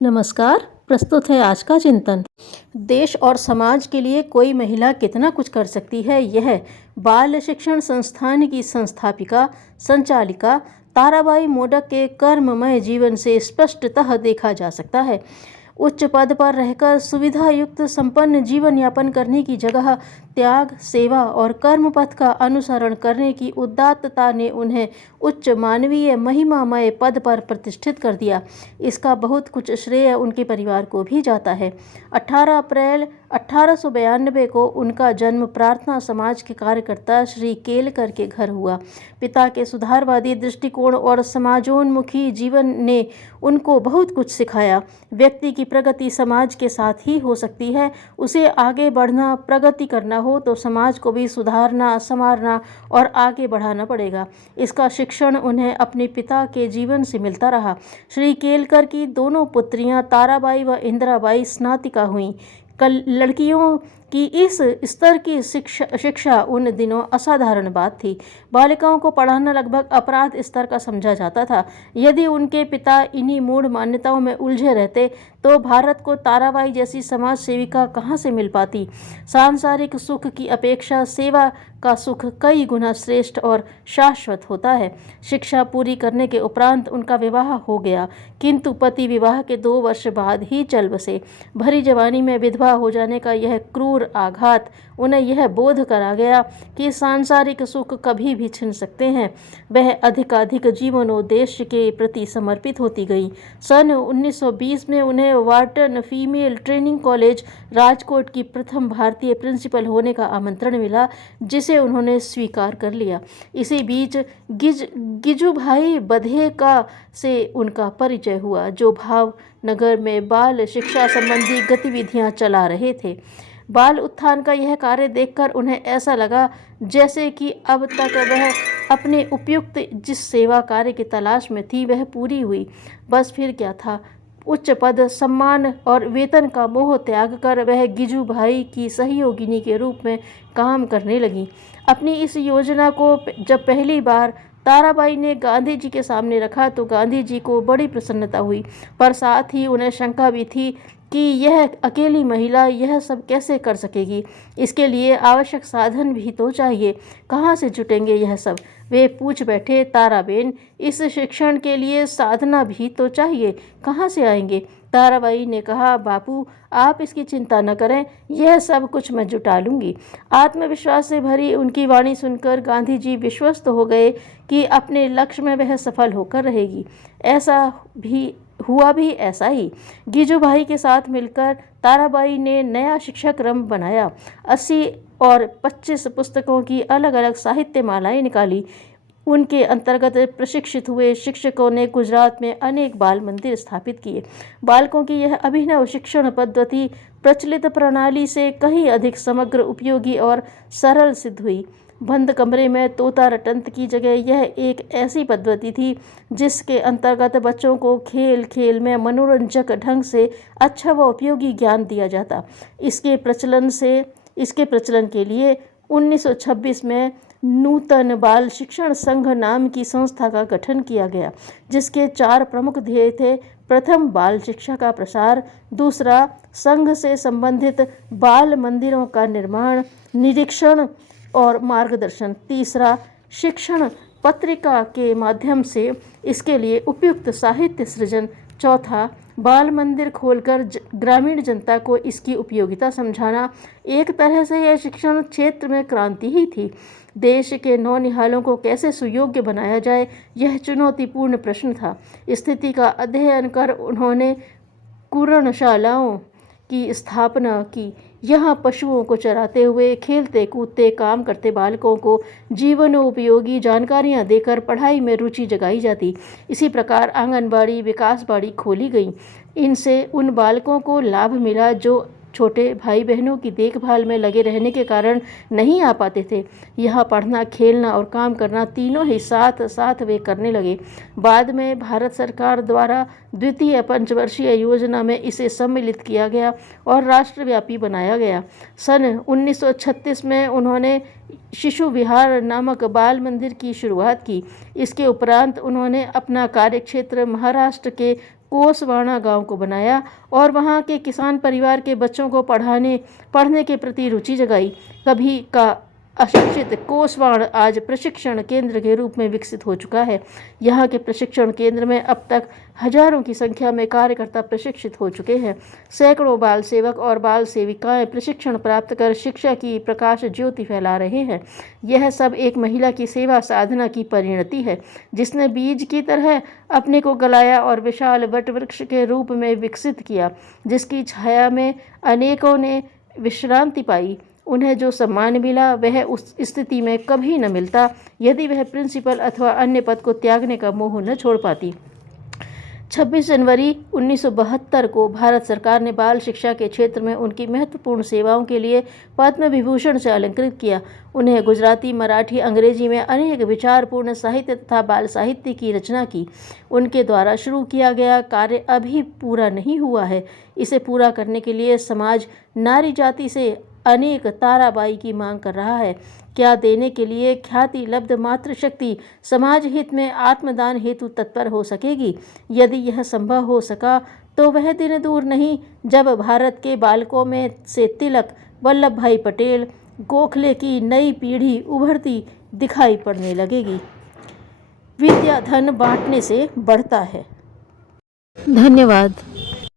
नमस्कार। प्रस्तुत है आज का चिंतन। देश और समाज के लिए कोई महिला कितना कुछ कर सकती है, यह बाल शिक्षण संस्थान की संस्थापिका संचालिका ताराबाई मोडक के कर्ममय जीवन से स्पष्टतः देखा जा सकता है। उच्च पद पर रहकर सुविधा युक्त संपन्न जीवन यापन करने की जगह त्याग, सेवा और कर्म पथ का अनुसरण करने की उदात्तता ने उन्हें उच्च मानवीय महिमामय पद पर प्रतिष्ठित कर दिया। इसका बहुत कुछ श्रेय उनके परिवार को भी जाता है। 18 अप्रैल 1892 को उनका जन्म प्रार्थना समाज के कार्यकर्ता श्री केलकर के घर हुआ। पिता के सुधारवादी दृष्टिकोण और समाजोन्मुखी जीवन ने उनको बहुत कुछ सिखाया। व्यक्ति की प्रगति समाज के साथ ही हो सकती है। उसे आगे बढ़ना, प्रगति करना हो तो समाज को भी सुधारना, संवारना और आगे बढ़ाना पड़ेगा। इसका शिक्षण उन्हें अपने पिता के जीवन से मिलता रहा। श्री केलकर की दोनों पुत्रियां ताराबाई व इंदिराबाई स्नातिका हुईं। लड़कियों की इस स्तर की शिक्षा उन दिनों असाधारण बात थी। बालिकाओं को पढ़ाना लगभग अपराध स्तर का समझा जाता था। यदि उनके पिता इन्हीं मूढ़ मान्यताओं में उलझे रहते तो भारत को ताराबाई जैसी समाज सेविका कहाँ से मिल पाती। सांसारिक सुख की अपेक्षा सेवा का सुख कई गुना श्रेष्ठ और शाश्वत होता है। शिक्षा पूरी करने के उपरांत उनका विवाह हो गया, किंतु पति विवाह के 2 वर्ष बाद ही चल बसे। भरी जवानी में विधवा हो जाने का यह क्रूर आघात उन्हें यह बोध करा गया कि सांसारिक सुख कभी भी छिन सकते हैं। वह अधिकाधिक जीवनोद्देश्य के प्रति समर्पित होती गई। सन 1920 में उन्हें Wharton female training college Rajkot की प्रथम भारतीय प्रिंसिपल होने का आमंत्रण मिला, जिसे उन्होंने स्वीकार कर लिया। इसी बीच गिजुभाई बधेका से उनका परिचय हुआ, जो भावनगर में बाल शिक्षा संबंधी गतिविधियां चला रहे थे। बाल उत्थान का यह कार्य देखकर उन्हें ऐसा लगा जैसे कि अब तक वह अपने उपयुक्त जिस सेवा कार्य की तलाश में थी वह पूरी हुई। बस फिर क्या था। उच्च पद, सम्मान और वेतन का मोह त्याग कर वह गिजुभाई की सहयोगिनी के रूप में काम करने लगी। अपनी इस योजना को जब पहली बार ताराबाई ने गांधी जी के सामने रखा तो गांधी जी को बड़ी प्रसन्नता हुई, पर साथ ही उन्हें शंका भी थी कि यह अकेली महिला यह सब कैसे कर सकेगी। इसके लिए आवश्यक साधन भी तो चाहिए, कहाँ से जुटेंगे यह सब। वे पूछ बैठे, ताराबेन, इस शिक्षण के लिए साधना भी तो चाहिए, कहाँ से आएंगे। ताराबाई ने कहा, बापू आप इसकी चिंता न करें, यह सब कुछ मैं जुटा लूँगी। आत्मविश्वास से भरी उनकी वाणी सुनकर गांधी जी विश्वस्त हो गए कि अपने लक्ष्य में वह सफल होकर रहेगी। हुआ भी ऐसा ही। गिजुभाई के साथ मिलकर ताराबाई ने नया शिक्षा क्रम बनाया। 80 और 25 पुस्तकों की अलग अलग साहित्य मालाएं निकाली। उनके अंतर्गत प्रशिक्षित हुए शिक्षकों ने गुजरात में अनेक बाल मंदिर स्थापित किए। बालकों की यह अभिनव शिक्षण पद्धति प्रचलित प्रणाली से कहीं अधिक समग्र, उपयोगी और सरल सिद्ध हुई। बंद कमरे में तोता रटंत की जगह यह एक ऐसी पद्धति थी जिसके अंतर्गत बच्चों को खेल खेल में मनोरंजक ढंग से अच्छा व उपयोगी ज्ञान दिया जाता। इसके प्रचलन के लिए 1926 में नूतन बाल शिक्षण संघ नाम की संस्था का गठन किया गया, जिसके 4 प्रमुख ध्येय थे। प्रथम, बाल शिक्षा का प्रसार। दूसरा, संघ से संबंधित बाल मंदिरों का निर्माण, निरीक्षण और मार्गदर्शन। तीसरा, शिक्षण पत्रिका के माध्यम से इसके लिए उपयुक्त साहित्य सृजन। चौथा, बाल मंदिर खोलकर ग्रामीण जनता को इसकी उपयोगिता समझाना। एक तरह से यह शिक्षण क्षेत्र में क्रांति ही थी। देश के नौनिहालों को कैसे सुयोग्य बनाया जाए, यह चुनौतीपूर्ण प्रश्न था। स्थिति का अध्ययन कर उन्होंने कुरणशालाओं की स्थापना की। यहाँ पशुओं को चराते हुए खेलते कूदते काम करते बालकों को जीवनोपयोगी जानकारियाँ देकर पढ़ाई में रुचि जगाई जाती। इसी प्रकार आंगनबाड़ी, विकास बाड़ी खोली गई। इनसे उन बालकों को लाभ मिला जो छोटे भाई बहनों की देखभाल में लगे रहने के कारण नहीं आ पाते थे। यहाँ पढ़ना, खेलना और काम करना तीनों ही साथ साथ वे करने लगे। बाद में भारत सरकार द्वारा द्वितीय पंचवर्षीय योजना में इसे सम्मिलित किया गया और राष्ट्रव्यापी बनाया गया। सन 1936 में उन्होंने शिशु विहार नामक बाल मंदिर की शुरुआत की। इसके उपरांत उन्होंने अपना कार्यक्षेत्र महाराष्ट्र के कोसवाणा गांव को बनाया और वहां के किसान परिवार के बच्चों को पढ़ने के प्रति रुचि जगाई। कभी का अशिक्षित कोसवाण आज प्रशिक्षण केंद्र के रूप में विकसित हो चुका है। यहाँ के प्रशिक्षण केंद्र में अब तक हजारों की संख्या में कार्यकर्ता प्रशिक्षित हो चुके हैं। सैकड़ों बाल सेवक और बाल सेविकाएं प्रशिक्षण प्राप्त कर शिक्षा की प्रकाश ज्योति फैला रहे हैं। यह सब एक महिला की सेवा साधना की परिणति है, जिसने बीज की तरह अपने को गलाया और विशाल वटवृक्ष के रूप में विकसित किया, जिसकी छाया में अनेकों ने विश्रांति पाई। उन्हें जो सम्मान मिला वह उस स्थिति में कभी न मिलता यदि वह प्रिंसिपल अथवा अन्य पद को त्यागने का मोह न छोड़ पाती। 26 जनवरी 1972 को भारत सरकार ने बाल शिक्षा के क्षेत्र में उनकी महत्वपूर्ण सेवाओं के लिए पद्म विभूषण से अलंकृत किया। उन्हें गुजराती, मराठी, अंग्रेजी में अनेक विचारपूर्ण साहित्य तथा बाल साहित्य की रचना की। उनके द्वारा शुरू किया गया कार्य अभी पूरा नहीं हुआ है। इसे पूरा करने के लिए समाज नारी जाति से अनेक ताराबाई की मांग कर रहा है। क्या देने के लिए ख्याति लब्ध मातृशक्ति समाज हित में आत्मदान हेतु तत्पर हो सकेगी। यदि यह संभव हो सका तो वह दिन दूर नहीं जब भारत के बालकों में से तिलक, वल्लभ भाई पटेल, गोखले की नई पीढ़ी उभरती दिखाई पड़ने लगेगी। विद्या धन बांटने से बढ़ता है। धन्यवाद।